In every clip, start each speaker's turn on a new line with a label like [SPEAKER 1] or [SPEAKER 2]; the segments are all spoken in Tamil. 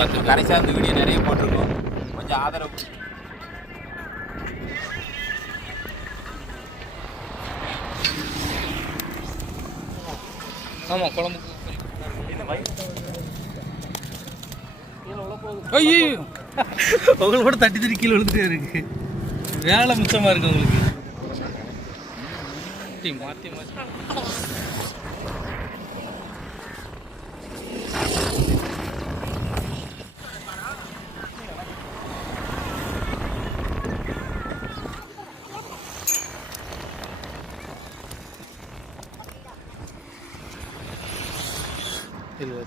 [SPEAKER 1] பார்த்து
[SPEAKER 2] கடைசியாக அந்த வீடியோ நிறைய போட்டிருக்கோம். கொஞ்சம் ஆதரவு.
[SPEAKER 1] ஆமாம் குழம்புக்கு ஐயோ உங்களுக்கு கூட தட்டி தட்டி கீழே விழுந்துட்டே இருக்கு. வேலை மிச்சமாக இருக்கு உங்களுக்கு. மாற்றி மாற்றி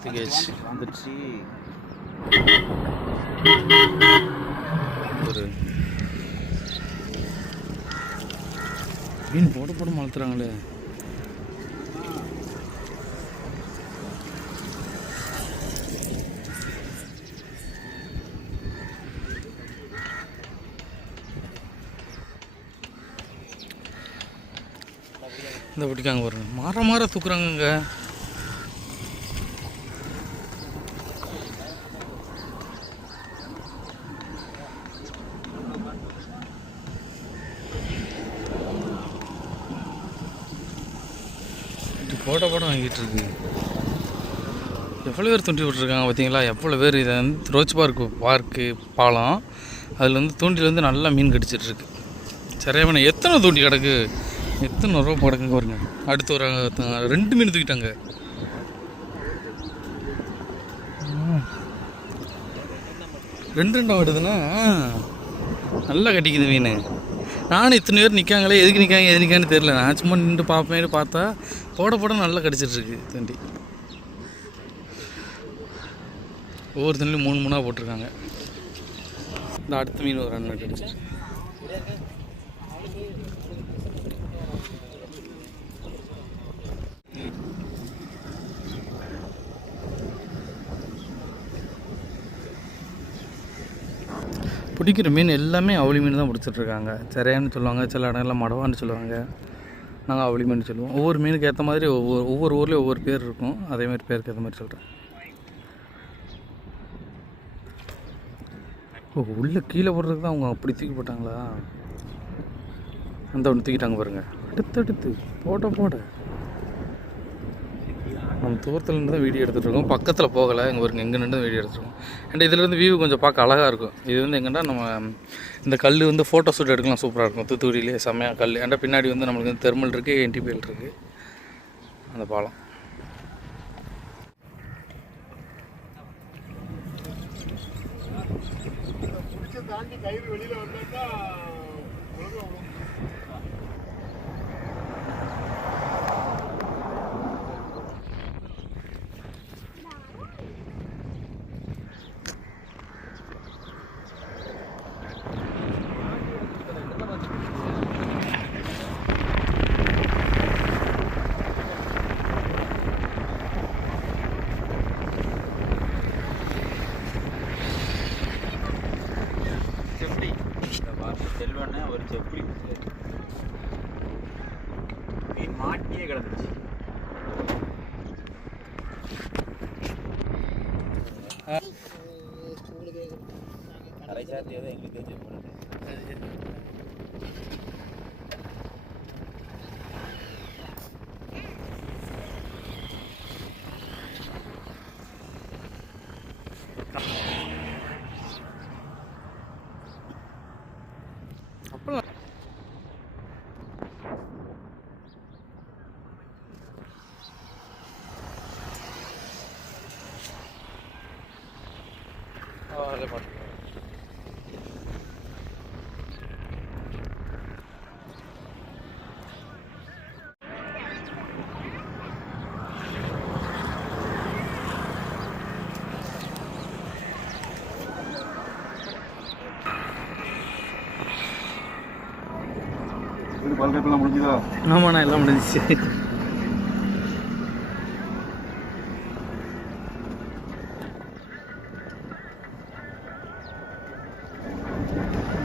[SPEAKER 1] இருபத்தி
[SPEAKER 2] வந்துடுச்சு
[SPEAKER 1] ஒரு மீன் போட போட வளர்த்துறாங்களே இந்த பிடிக்காங்க பாருங்க. மாற மாற தூக்குறாங்கங்க இது போட போட வாங்கிட்டு இருக்கு எவ்வளோ பேர் தூண்டி விட்டுருக்காங்க பார்த்தீங்களா? எவ்வளோ பேர் இதை வந்து ரோச் பார்க்கு பார்க்கு பாலம் அதில் வந்து தூண்டில் வந்து நல்லா மீன் கடிச்சிட்ருக்கு சரியா சரியான எத்தனை தூண்டி கிடக்கு? எத்தனை ரூபா கிடக்குங்க பாருங்க. அடுத்து ஒரு ரெண்டு மீன் தூக்கிட்டாங்க. ரெண்டு ரெண்டா நல்லா கட்டிக்குது மீன். நானும் இத்தனை பேர் நிற்காங்களே எதுக்கு நிற்காங்க எது நிற்கான்னு தெரில நான் சும்மா நின்று பார்ப்பேன்னு பார்த்தா போட போட நல்லா கடிச்சிட்டு தண்டி. ஒவ்வொரு தண்ணியும் மூணு மூணாக போட்டிருக்காங்க. இந்த அடுத்த மீன் ஒரு அண்ணன் கடிச்சிட்டு பிடிக்கிற மீன் எல்லாமே அவளி மீன் தான் பிடிச்சிட்ருக்காங்க. சிறையான்னு சொல்லுவாங்க சில இடங்கள்லாம் மடவான்னு சொல்லுவாங்க. நாங்கள் அவளி மீன் சொல்லுவோம். ஒவ்வொரு மீனுக்கு ஏற்ற மாதிரி ஒவ்வொரு ஒவ்வொரு ஊர்லேயும் ஒவ்வொரு பேர் இருக்கும். அதே மாதிரி பேருக்கு ஏற்ற மாதிரி சொல்கிறேன் ஓ உள்ளே கீழே போடுறதுக்கு தான் அவங்க அப்படி தூக்கி போட்டாங்களா? அந்த ஒன்று தூக்கிட்டாங்க பாருங்க. அடுத்தடுத்து. போட போட. நம்ம தூரத்தில் இருந்து தான் வீடியோ எடுத்துகிட்டு இருக்கோம். பக்கத்தில் போகலை இங்கே ஒரு எங்கே நின்று வீடியோ எடுத்துருக்கோம் அண்ட் இதுலேருந்து வியூ கொஞ்சம் பார்க்க அழகாக இருக்கும். இது வந்து எங்கன்னா நம்ம இந்த கல் வந்து ஃபோட்டோ ஷூட் எடுக்கலாம் சூப்பராக இருக்கும். தூத்துக்குடியிலே செம்மையாக கல் ஏன்டா பின்னாடி வந்து நம்மளுக்கு வந்து தெர்மல் இருக்குது என்டிபிஎல் இருக்குது அந்த பாலம்.
[SPEAKER 2] செப்படி அரை சாத்தி ஏதோ எங்களுக்கு செப்படி
[SPEAKER 1] அப்போல்லாம் அதில் பார்த்து
[SPEAKER 3] பல்கேப்பெல்லாம் முடிஞ்சுதா
[SPEAKER 1] ஆமாண்ணா எல்லாம் முடிஞ்சிச்சு Thank you.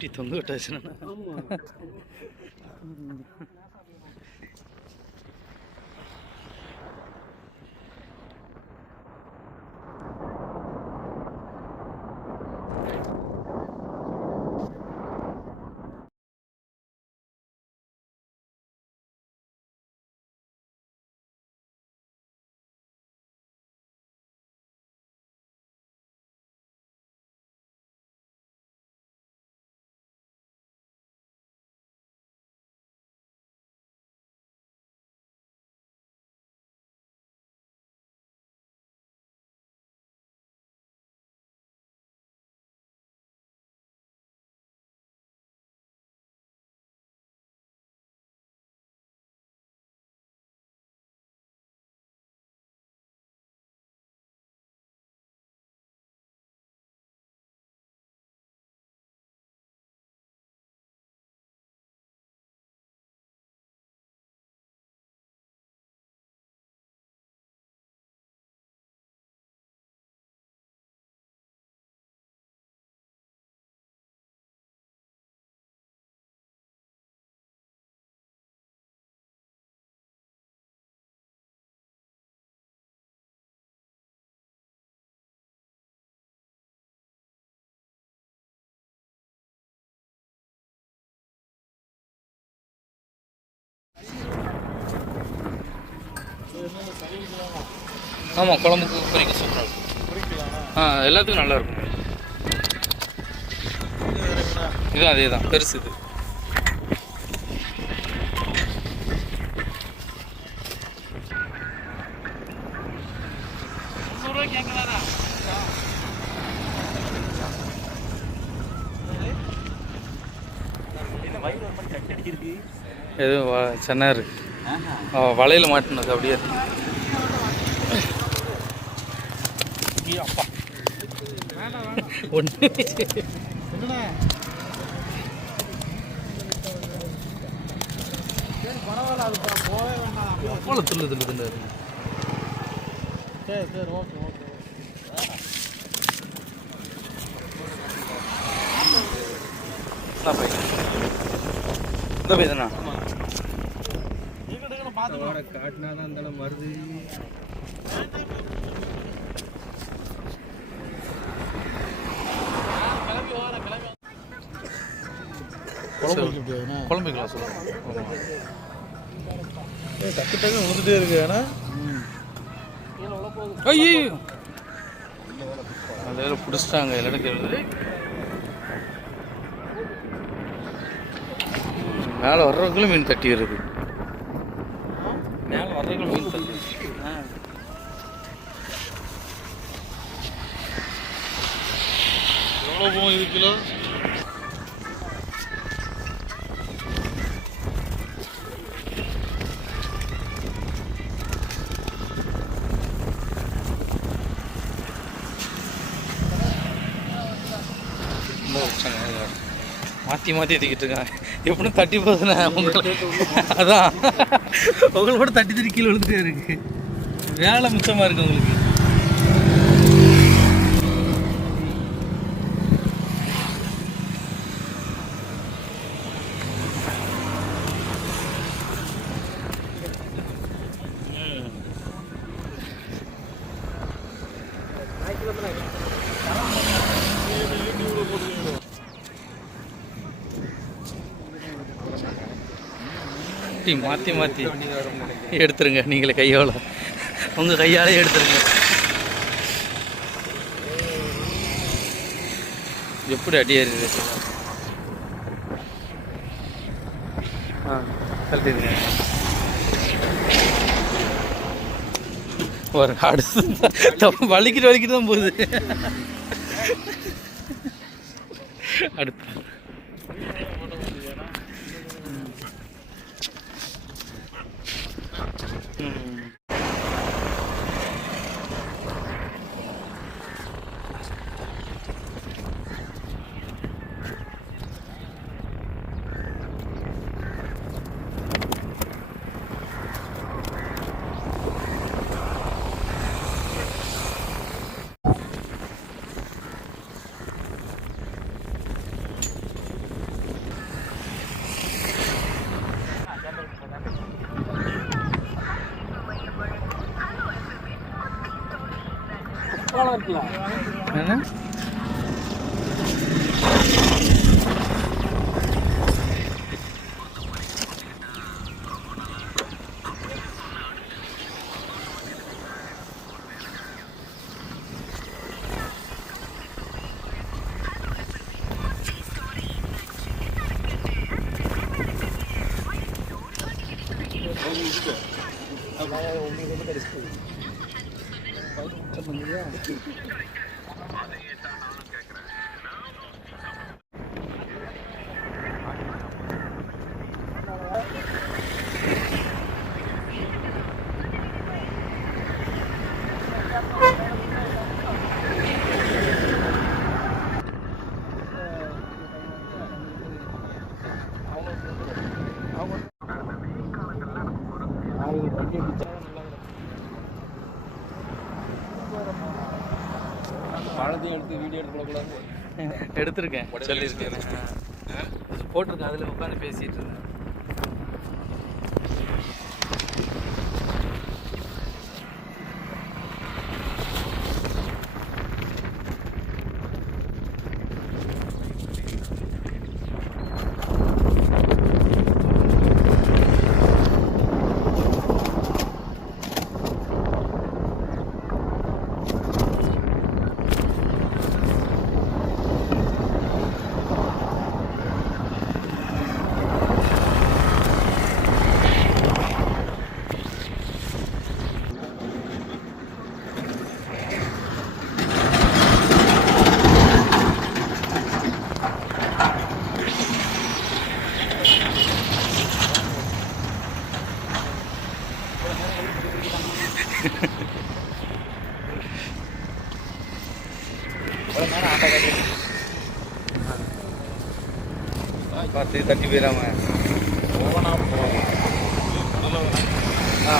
[SPEAKER 1] கட்டி தொங்க விட்டாச்சுன்னா ஆமாம் குழம்புக்கு பொரிக்க சூப்பராக இருக்கும் ஆ எல்லாத்துக்கும் நல்லா இருக்கும். இது அதே தான் பெருசு இது எது வ- சென்னை இருக்கு. வலையில் மாட்டினது அப்படியே. ஒன்று போல துள்ளு துள்ளு துள்ளு
[SPEAKER 2] சரி சரி ஓகே ஓகே
[SPEAKER 1] இந்த தானே
[SPEAKER 2] காட்டினா தான் இருந்தாலும் வருது.
[SPEAKER 1] குழம்புக்கலாம்
[SPEAKER 2] டக்கு டக்கு வந்துட்டே இருக்கு ஏன்னா
[SPEAKER 1] ஐயோ அதில் பிடிச்சிட்டாங்க இலடுக்கிறது மேலே வர்றவங்களும் மீன் தட்டி இருக்கு மேலே வர்றவங்களும் மீன் தட்டி ஆ
[SPEAKER 2] எவ்வளோ போகும் இது கிலோ
[SPEAKER 1] ரொம்ப வச்சாங்க மாற்றி மாற்றி ஏற்றிக்கிட்டு இருக்காங்க எப்படி தட்டி போகுதுண்ணே உங்களை அதான். உங்களை கூட தட்டி தட்டி கீழே விழுந்துட்டே இருக்கு. வேலை மிச்சமாக இருக்குது உங்களுக்கு. மாற்றி மாற்றி மாற்றி எடுத்துருங்க நீங்களே கையால் உங்கள் கையாலே எடுத்துருங்க. எப்படி அடி ஏறுது? ஆ கழட்டிடுங்க ஒரு அடுத்து வலிக்கிட்டு வலிக்கிட்டு தான் போகுது. அடுத்து.
[SPEAKER 2] 了。嗯。
[SPEAKER 1] எடுத்திருக்கேன். சொல்லியிருக்கேன். போட்டிருக்கேன் அதில் உட்காந்து பேசிகிட்டு இருந்தேன். பார்த்து தட்டி போயிடாம
[SPEAKER 2] போனா போகலாம்
[SPEAKER 1] ஆ.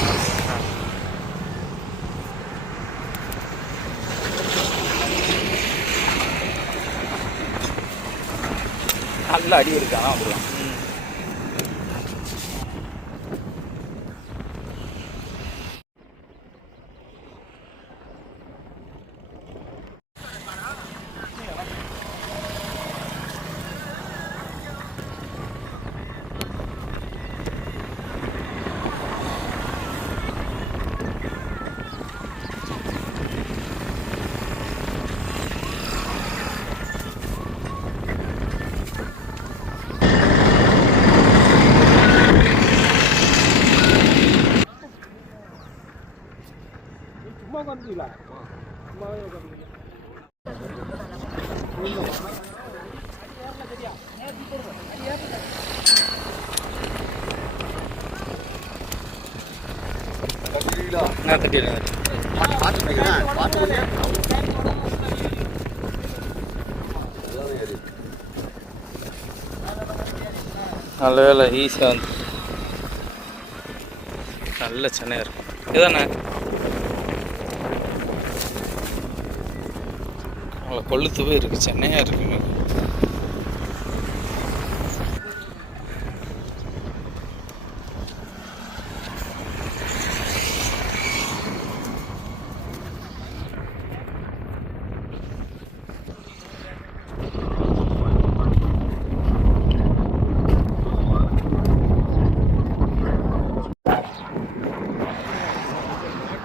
[SPEAKER 2] நல்ல அடி இருக்கு ஆனால் வந்துடலாம்
[SPEAKER 1] நல்ல வேலை ஈஸியாக வந்து. நல்ல சென்னையாக இருக்கும். இதுதானே? நல்ல கொளுத்து போய் இருக்குது சென்னையாக இருக்குங்க.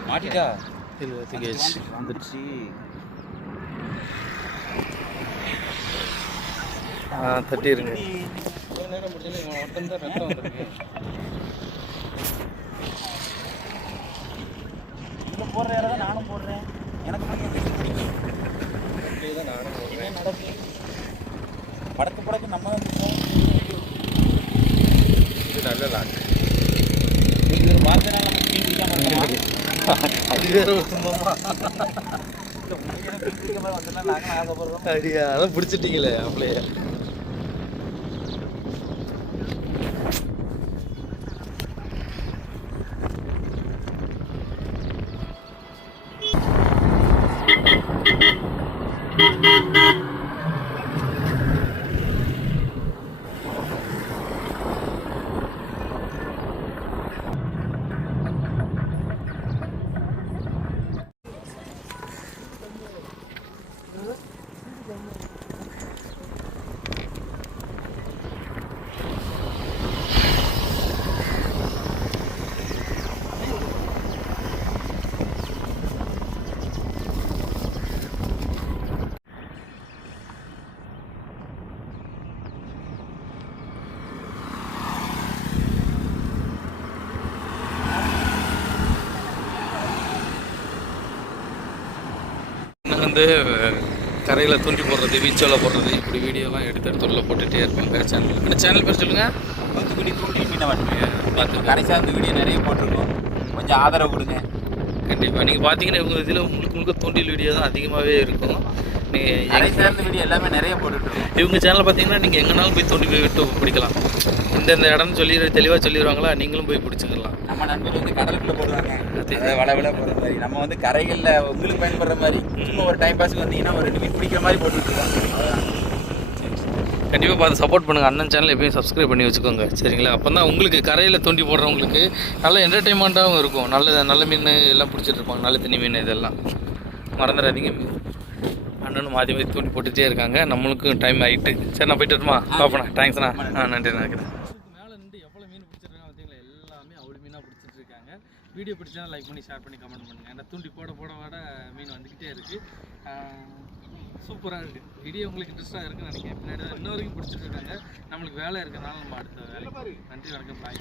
[SPEAKER 2] மாட்டிட்டா?
[SPEAKER 1] இருபது கேஜ்
[SPEAKER 2] வந்துடுச்சு
[SPEAKER 1] தட்டிடுங்க
[SPEAKER 3] போடுற தான் நானும் போடுறேன் எனக்கு
[SPEAKER 2] அப்படியே
[SPEAKER 3] நடக்கு படத்து படக்கு நம்ம
[SPEAKER 2] இது நல்ல லாக்
[SPEAKER 3] இது ஒரு வார்த்தைனால நம்ம மீன் பிடிக்காம இருக்கோமா
[SPEAKER 1] அது வேற ஒரு அடியா அதான் பிடிச்சிட்டீங்களே அப்படியே. 那很多 கரையில் தூண்டி போடுறது பீச்சில் போடுறது இப்படி வீடியோலாம் எடுத்து எடுத்து உள்ள போட்டுகிட்டே இருப்பாங்க சேனல் அந்த சேனல் பேர் சொல்லுங்கள்
[SPEAKER 3] தூத்துக்குடி தூண்டில் மீனவன்
[SPEAKER 1] பார்த்து
[SPEAKER 3] கரை சார்ந்த வீடியோ நிறைய போட்டிருக்கோம். கொஞ்சம் ஆதரவு கொடுங்க.
[SPEAKER 1] கண்டிப்பாக நீங்கள் பார்த்தீங்கன்னா இவங்க இதில் முழுக்க முழுக்க தூண்டில் வீடியோ தான் அதிகமாகவே இருக்கும். நீங்கள்
[SPEAKER 3] கரை சார்ந்த வீடியோ எல்லாமே நிறைய போட்டுட்டு இருக்கோம்
[SPEAKER 1] இவங்க சேனலில் பார்த்தீங்கன்னா நீங்கள் எங்கேனாலும் போய் தோண்டி போய் விட்டு பிடிக்கலாம். இந்தந்த இடம்னு சொல்லி தெளிவாக சொல்லிடுவாங்களா? நீங்களும் போய் பிடிச்சிக்கலாம்.
[SPEAKER 3] நம்ம நண்பர் வந்து கடலுக்குள்ள போடுவாங்க.
[SPEAKER 1] அது-
[SPEAKER 3] அதை வள வள போடுற மாதிரி. நம்ம வந்து கரைகளில் உங்களுக்கு பயன்படுற மாதிரி. சும்மா ஒரு டைம் பாஸ்க்கு வந்தீங்கன்னா ஒரு ரெண்டு மீன் பிடிக்கிற மாதிரி அவ்வளவுதான்.
[SPEAKER 1] கண்டிப்பாக பார்த்து சப்போர்ட் பண்ணுங்கள் அண்ணன் சேனல் எப்பயும் சப்ஸ்கிரைப் பண்ணி வச்சுக்கோங்க. சரிங்களா? அப்போ தான் உங்களுக்கு கரையில் தூண்டி போடுறவங்களுக்கு நல்ல என்டர்டெயின்மெண்ட்டாகவும் இருக்கும். நல்ல நல்ல மீன் எல்லாம் பிடிச்சிட்டு இருப்பாங்க. நல்ல தண்ணி மீன் இதெல்லாம். மறந்துடாதீங்க. அண்ணனும் மாற்றி மாற்றி தூண்டி போட்டுகிட்டே இருக்காங்க. நம்மளுக்கும் டைம் ஆகிட்டு சரி நான் போயிட்டு வரமா பார்ப்பண்ணா தேங்க்ஸ்ண்ணா ஆ நன்றி நினைக்கிறேன் மேலே நின்று எவ்வளோ மீன் பிடிச்சிருக்காங்க பார்த்தீங்களா எல்லாமே அவ்வளோ மீனாக பிடிச்சிட்டு இருக்காங்க வீடியோ பிடிச்சா லைக் பண்ணி ஷேர் பண்ணி கமெண்ட் பண்ணுங்கள் ஏன்னா தூண்டி போட போட போட மீன் வந்துக்கிட்டே இருக்குது சூப்பராக இருக்குது வீடியோ உங்களுக்கு இன்ட்ரெஸ்ட்டாக இருக்குன்னு நினைக்கிறேன். பின்னாடி தான் இன்ன வரைக்கும் பிடிச்சிட்டு இருக்காங்க. நம்மளுக்கு வேலை இருக்கிறதுனால நம்ம அடுத்த வேலைக்கு நன்றி வணக்கம். பாய்